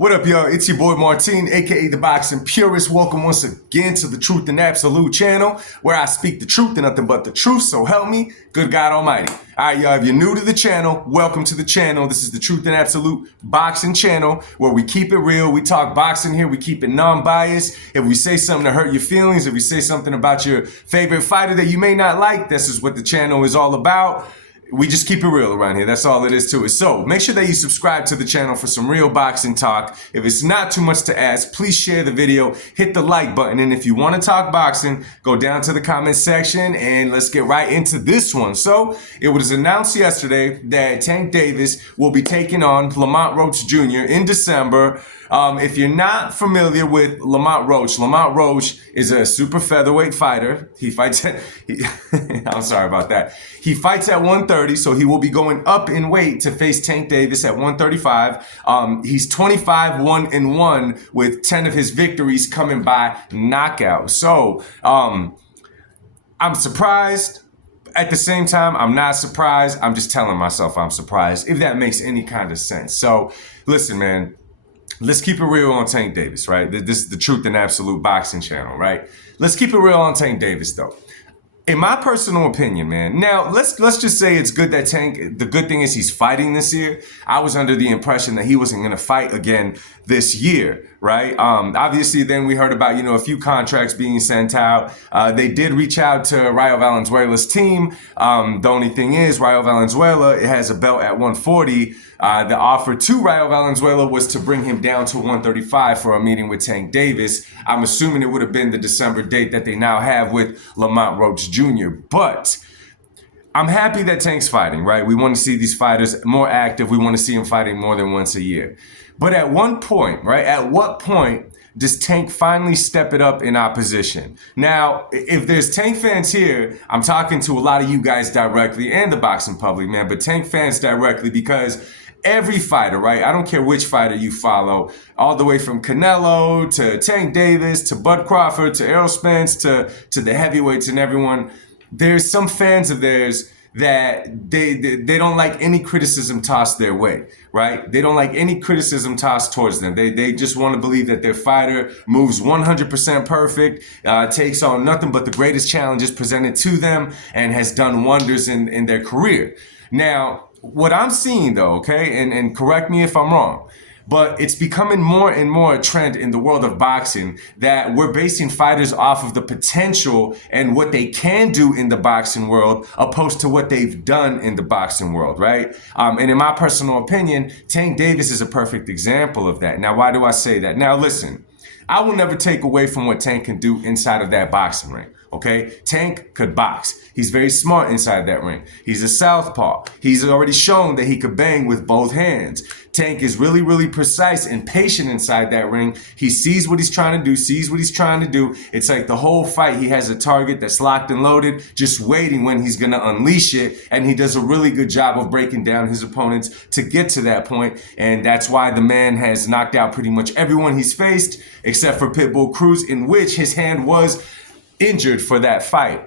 What up, y'all? It's your boy Martin, aka the Boxing Purist. Welcome once again to the Truth and Absolute channel, where I speak the truth and nothing but the truth. So help me, good God Almighty. All right, y'all. If you're new to the channel, welcome to the channel. This is the Truth and Absolute Boxing channel, where we keep it real. We talk boxing here. We keep it non-biased. If we say something to hurt your feelings, if we say something about your favorite fighter that you may not like, this is what the channel is all about. We just keep it real around here. That's all it is to it. So make sure that you subscribe to the channel for some real boxing talk. If it's not too much to ask, please share the video, hit the like button. And if you want to talk boxing, go down to the comment section and let's get right into this one. So it was announced yesterday that Tank Davis will be taking on Lamont Roach Jr. in December. If you're not familiar with Lamont Roach is a super featherweight fighter. He fights at, I'm sorry about that. He fights at 130, so he will be going up in weight to face Tank Davis at 135. He's 25-1-1 with 10 of his victories coming by knockout. So, I'm surprised. At the same time, I'm not surprised. I'm just telling myself I'm surprised, if that makes any kind of sense. So, listen, man. Let's keep it real on Tank Davis, right? This is the Truth and Absolute Boxing channel, right? Let's keep it real on Tank Davis, though. In my personal opinion, man. Now, let's just say it's good that Tank, the good thing is he's fighting this year. I was under the impression that he wasn't going to fight again this year, right? Obviously, then we heard about, a few contracts being sent out. They did reach out to Rayo Valenzuela's team. The only thing is, Rayo Valenzuela, it has a belt at 140. The offer to Rayo Valenzuela was to bring him down to 135 for a meeting with Tank Davis. I'm assuming it would have been the December date that they now have with Lamont Roach Jr. But I'm happy that Tank's fighting, right? We want to see these fighters more active. We want to see him fighting more than once a year. But at one point, right? At what point does Tank finally step it up in opposition? Now, if there's Tank fans here, I'm talking to a lot of you guys directly and the boxing public, man, but Tank fans directly, because every fighter, right? I don't care which fighter you follow, all the way from Canelo to Tank Davis to Bud Crawford to Errol Spence to the heavyweights and everyone. There's some fans of theirs that they don't like any criticism tossed their way, right? They don't like any criticism tossed towards them. They just want to believe that their fighter moves 100% perfect, takes on nothing but the greatest challenges presented to them, and has done wonders in their career. Now, what I'm seeing though, okay, and correct me if I'm wrong, but it's becoming more and more a trend in the world of boxing that we're basing fighters off of the potential and what they can do in the boxing world opposed to what they've done in the boxing world, right? And in my personal opinion, Tank Davis is a perfect example of that. Now, why do I say that? Now, listen, I will never take away from what Tank can do inside of that boxing ring. Okay, Tank could box. He's very smart inside that ring. He's a southpaw. He's already shown that he could bang with both hands. Tank is really, really precise and patient inside that ring. He sees what he's trying to do, It's like the whole fight, he has a target that's locked and loaded, just waiting when he's going to unleash it. And he does a really good job of breaking down his opponents to get to that point. And that's why the man has knocked out pretty much everyone he's faced, except for Pitbull Cruz, in which his hand was injured for that fight.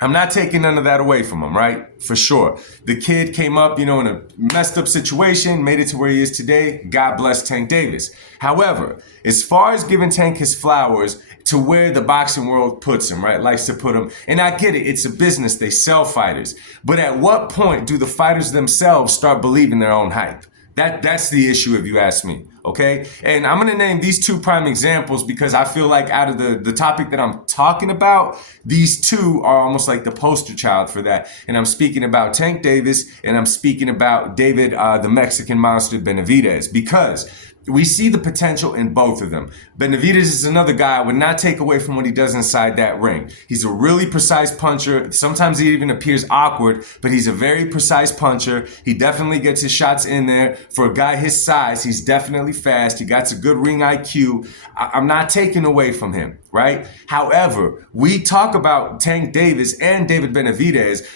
I'm not taking none of that away from him, right? For sure. The kid came up, in a messed up situation, made it to where he is today. God bless Tank Davis. However, as far as giving Tank his flowers to where the boxing world puts him, right? Likes to put him, and I get it, it's a business, they sell fighters. But at what point do the fighters themselves start believing their own hype? That's the issue, if you ask me, okay? And I'm going to name these two prime examples because I feel like out of the topic that I'm talking about, these two are almost like the poster child for that. And I'm speaking about Tank Davis, and I'm speaking about David, the Mexican monster, Benavidez, because we see the potential in both of them. Benavidez is another guy I would not take away from what he does inside that ring. He's a really precise puncher. Sometimes he even appears awkward, but he's a very precise puncher. He definitely gets his shots in there. For a guy his size, he's definitely fast. He got a good ring IQ. I'm not taking away from him, right? However, we talk about Tank Davis and David Benavidez,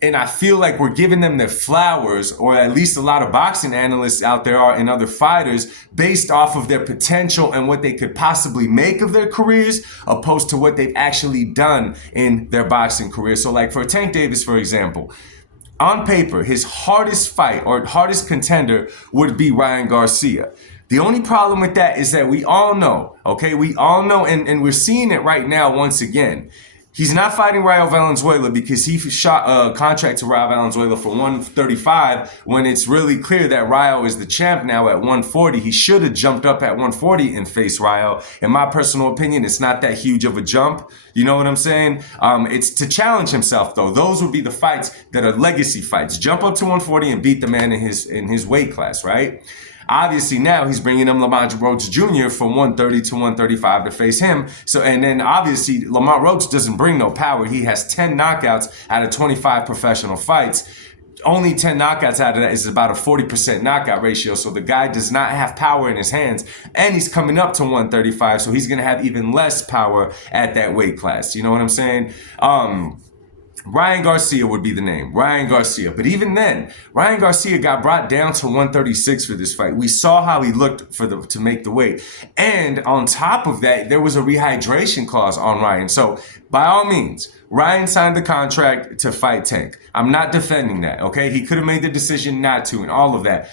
and I feel like we're giving them their flowers, or at least a lot of boxing analysts out there are, and other fighters, based off of their potential and what they could possibly make of their careers, opposed to what they've actually done in their boxing career. So like for Tank Davis, for example, on paper, his hardest fight or hardest contender would be Ryan Garcia. The only problem with that is that we all know, okay? We all know, and we're seeing it right now once again. He's not fighting Rayo Valenzuela because he shot a contract to Rayo Valenzuela for 135 when it's really clear that Rayo is the champ now at 140. He should have jumped up at 140 and faced Rayo. In my personal opinion, it's not that huge of a jump. You know what I'm saying? It's to challenge himself, though. Those would be the fights that are legacy fights. Jump up to 140 and beat the man in his weight class, right? Obviously now he's bringing him Lamont Roach Jr. from 130 to 135 to face him. So, and then obviously Lamont Roach doesn't bring no power. He has 10 knockouts out of 25 professional fights. Only 10 knockouts out of that is about a 40% knockout ratio. So the guy does not have power in his hands, and he's coming up to 135. So he's going to have even less power at that weight class. You know what I'm saying? Ryan Garcia would be the name, Ryan Garcia. But even then, Ryan Garcia got brought down to 136 for this fight. We saw how he looked to make the weight. And on top of that, there was a rehydration clause on Ryan. So by all means, Ryan signed the contract to fight Tank. I'm not defending that, okay? He could have made the decision not to and all of that.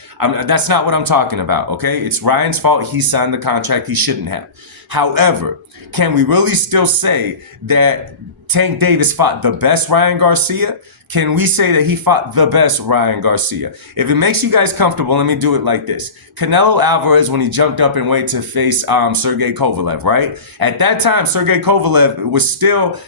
That's not what I'm talking about, okay? It's Ryan's fault. He signed the contract. He shouldn't have. However, can we really still say that Tank Davis fought the best Ryan Garcia? Can we say that he fought the best Ryan Garcia? If it makes you guys comfortable, let me do it like this. Canelo Alvarez, when he jumped up in weight to face Sergey Kovalev, right? At that time, Sergey Kovalev was still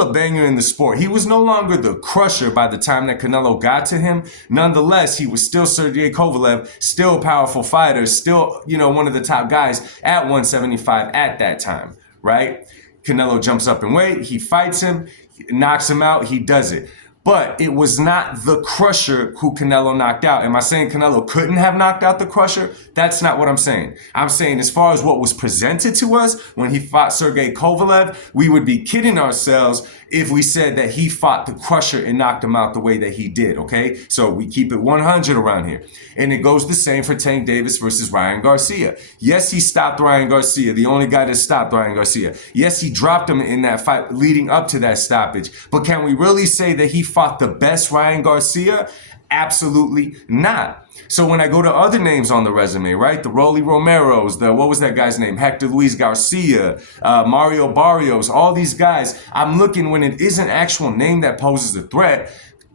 a banger in the sport. He was no longer the crusher by the time that Canelo got to him. Nonetheless, he was still Sergey Kovalev, still a powerful fighter, still, one of the top guys at 175 at that time, right? Canelo jumps up in weight, he fights him, knocks him out, he does it. But it was not the crusher who Canelo knocked out. Am I saying Canelo couldn't have knocked out the crusher? That's not what I'm saying. I'm saying as far as what was presented to us when he fought Sergey Kovalev, we would be kidding ourselves if we said that he fought the crusher and knocked him out the way that he did, okay? So we keep it 100 around here. And it goes the same for Tank Davis versus Ryan Garcia. Yes, he stopped Ryan Garcia, the only guy that stopped Ryan Garcia. Yes, he dropped him in that fight leading up to that stoppage. But can we really say that he fought the best Ryan Garcia? Absolutely not. So when I go to other names on the resume, right? The Rolly Romeros, what was that guy's name? Hector Luis Garcia, Mario Barrios, all these guys. I'm looking when it is an actual name that poses a threat.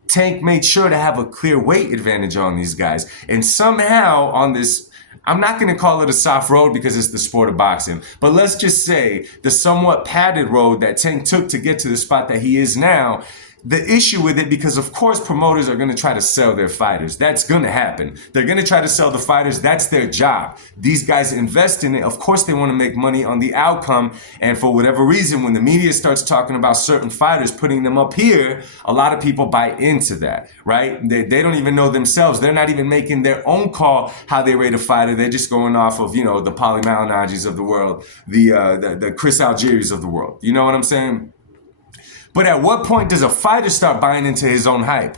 Tank made sure to have a clear weight advantage on these guys. And somehow on this, I'm not going to call it a soft road because it's the sport of boxing, but let's just say the somewhat padded road that Tank took to get to the spot that he is now. The issue with it, because of course promoters are going to try to sell their fighters. That's going to happen. They're going to try to sell the fighters. That's their job. These guys invest in it. Of course they want to make money on the outcome. And for whatever reason, when the media starts talking about certain fighters, putting them up here, a lot of people buy into that, right? They don't even know themselves. They're not even making their own call how they rate a fighter. They're just going off of, the Paulie Malignaggi's of the world, the Chris Algieri's of the world. You know what I'm saying? But at what point does a fighter start buying into his own hype?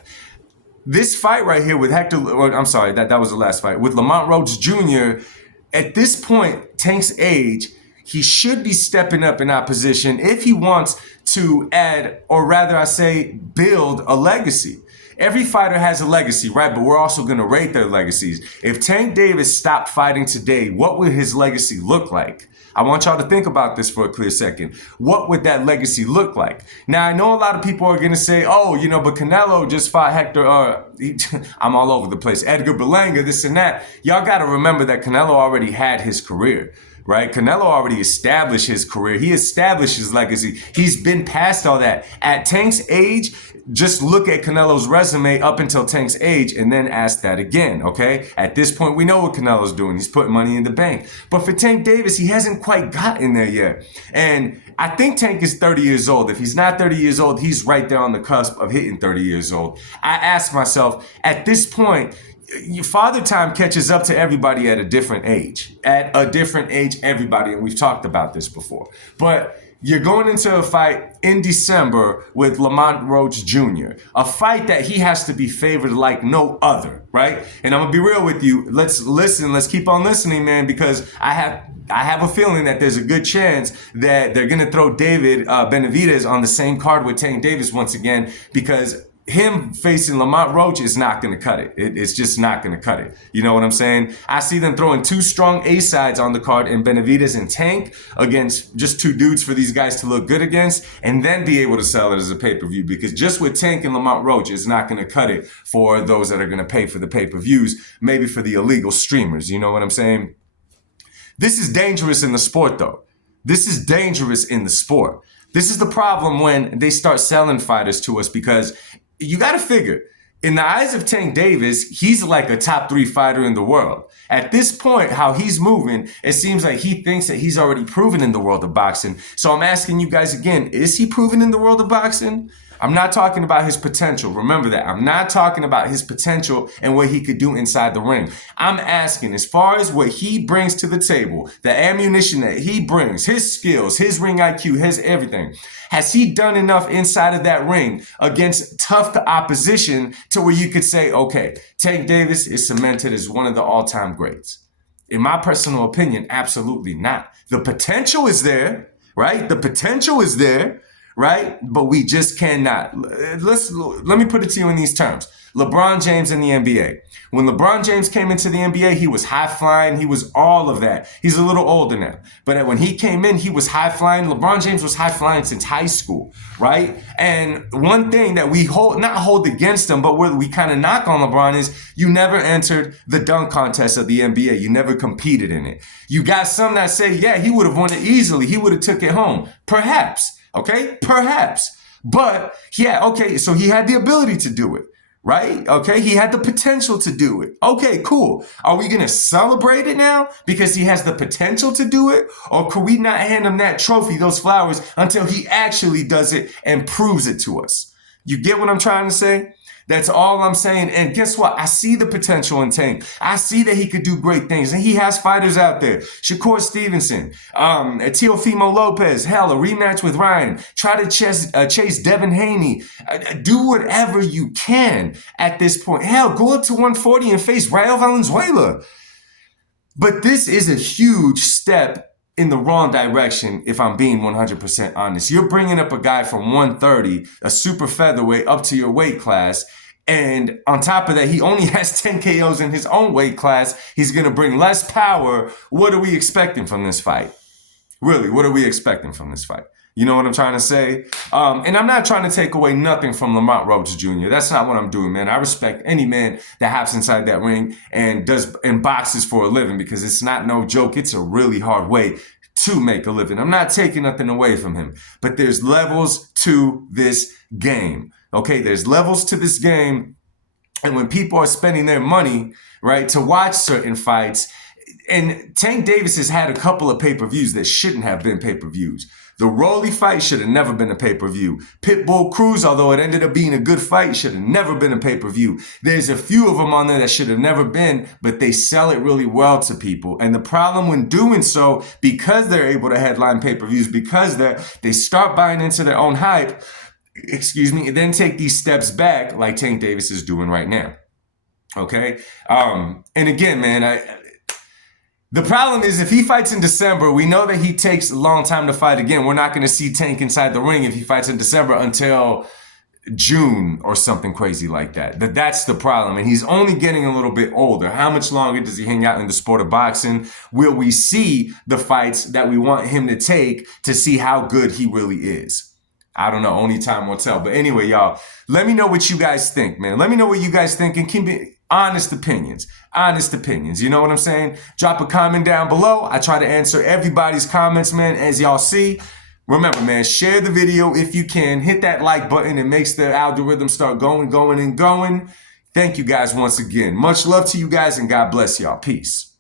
This fight right here with that was the last fight, with Lamont Roach Jr., at this point, Tank's age, he should be stepping up in opposition if he wants to add, or rather I say, build a legacy. Every fighter has a legacy, right? But we're also going to rate their legacies. If Tank Davis stopped fighting today, what would his legacy look like? I want y'all to think about this for a clear second. What would that legacy look like? Now, I know a lot of people are going to say, but Canelo just fought Hector, I'm all over the place, Edgar Berlanga, this and that. Y'all got to remember that Canelo already had his career, right? Canelo already established his career. He established his legacy. He's been past all that. At Tank's age, just look at Canelo's resume up until Tank's age and then ask that again, okay? At this point, we know what Canelo's doing. He's putting money in the bank. But for Tank Davis, he hasn't quite gotten there yet. And I think Tank is 30 years old. If he's not 30 years old, he's right there on the cusp of hitting 30 years old. I ask myself, at this point, your father time catches up to everybody at a different age. At a different age, everybody, and we've talked about this before. But you're going into a fight in December with Lamont Roach Jr., a fight that he has to be favored like no other, right? And I'm going to be real with you. Let's listen. Let's keep on listening, man, because I have a feeling that there's a good chance that they're going to throw David Benavidez on the same card with Tank Davis once again, because him facing Lamont Roach is not going to cut it. It's just not going to cut it. You know what I'm saying? I see them throwing two strong A-sides on the card in Benavidez and Tank against just two dudes for these guys to look good against, and then be able to sell it as a pay-per-view, because just with Tank and Lamont Roach is not going to cut it for those that are going to pay for the pay-per-views, maybe for the illegal streamers. You know what I'm saying? This is dangerous in the sport, though. This is dangerous in the sport. This is the problem when they start selling fighters to us, because you got to figure, in the eyes of Tank Davis, he's like a top 3 fighter in the world. At this point, how he's moving, it seems like he thinks that he's already proven in the world of boxing. So I'm asking you guys again, is he proven in the world of boxing? I'm not talking about his potential. Remember that. I'm not talking about his potential and what he could do inside the ring. I'm asking, as far as what he brings to the table, the ammunition that he brings, his skills, his ring IQ, his everything, has he done enough inside of that ring against tough opposition to where you could say, okay, Tank Davis is cemented as one of the all-time greats? In my personal opinion, absolutely not. The potential is there, right? The potential is there. Right? But we just cannot. Let me put it to you in these terms. LeBron James in the NBA. When LeBron James came into the NBA, he was high flying. He was all of that. He's a little older now. But when he came in, he was high flying. LeBron James was high flying since high school, right? And one thing that we not hold against him, but we kind of knock on LeBron is you never entered the dunk contest of the NBA. You never competed in it. You got some that say, yeah, he would have won it easily. He would have took it home. Perhaps. Okay, perhaps. But yeah, okay, so he had the ability to do it, right? Okay, he had the potential to do it. Okay, cool. Are we going to celebrate it now because he has the potential to do it? Or could we not hand him that trophy, those flowers, until he actually does it and proves it to us? You get what I'm trying to say? That's all I'm saying. And guess what? I see the potential in Tank. I see that he could do great things. And he has fighters out there. Shakur Stevenson, Teofimo Lopez, hell, a rematch with Ryan. Try to chase Devin Haney. Do whatever you can at this point. Hell, go up to 140 and face Rayo Valenzuela. But this is a huge step in the wrong direction, if I'm being 100% honest. You're bringing up a guy from 130, a super featherweight, up to your weight class. And on top of that, he only has 10 KOs in his own weight class. He's going to bring less power. What are we expecting from this fight? Really, what are we expecting from this fight? You know what I'm trying to say? And I'm not trying to take away nothing from Lamont Roach Jr. That's not what I'm doing, man. I respect any man that hops inside that ring and boxes for a living, because it's not no joke. It's a really hard way to make a living. I'm not taking nothing away from him, but there's levels to this game. Okay, there's levels to this game. And when people are spending their money, right, to watch certain fights, and Tank Davis has had a couple of pay-per-views that shouldn't have been pay-per-views. The Rolly fight should have never been a pay-per-view. Pitbull Cruz, although it ended up being a good fight, should have never been a pay-per-view. There's a few of them on there that should have never been, but they sell it really well to people. And the problem when doing so, because they're able to headline pay-per-views, because they start buying into their own hype, and then take these steps back like Tank Davis is doing right now. Okay? And again, man, the problem is if he fights in December, we know that he takes a long time to fight again. We're not going to see Tank inside the ring if he fights in December until June or something crazy like that. That's the problem. And he's only getting a little bit older. How much longer does he hang out in the sport of boxing? Will we see the fights that we want him to take to see how good he really is? I don't know. Only time will tell. But anyway, y'all, let me know what you guys think, man. Let me know what you guys think, and keep it honest opinions. Honest opinions. You know what I'm saying? Drop a comment down below. I try to answer everybody's comments, man, as y'all see. Remember, man, share the video if you can. Hit that like button. It makes the algorithm start going. Thank you guys once again. Much love to you guys, and God bless y'all. Peace.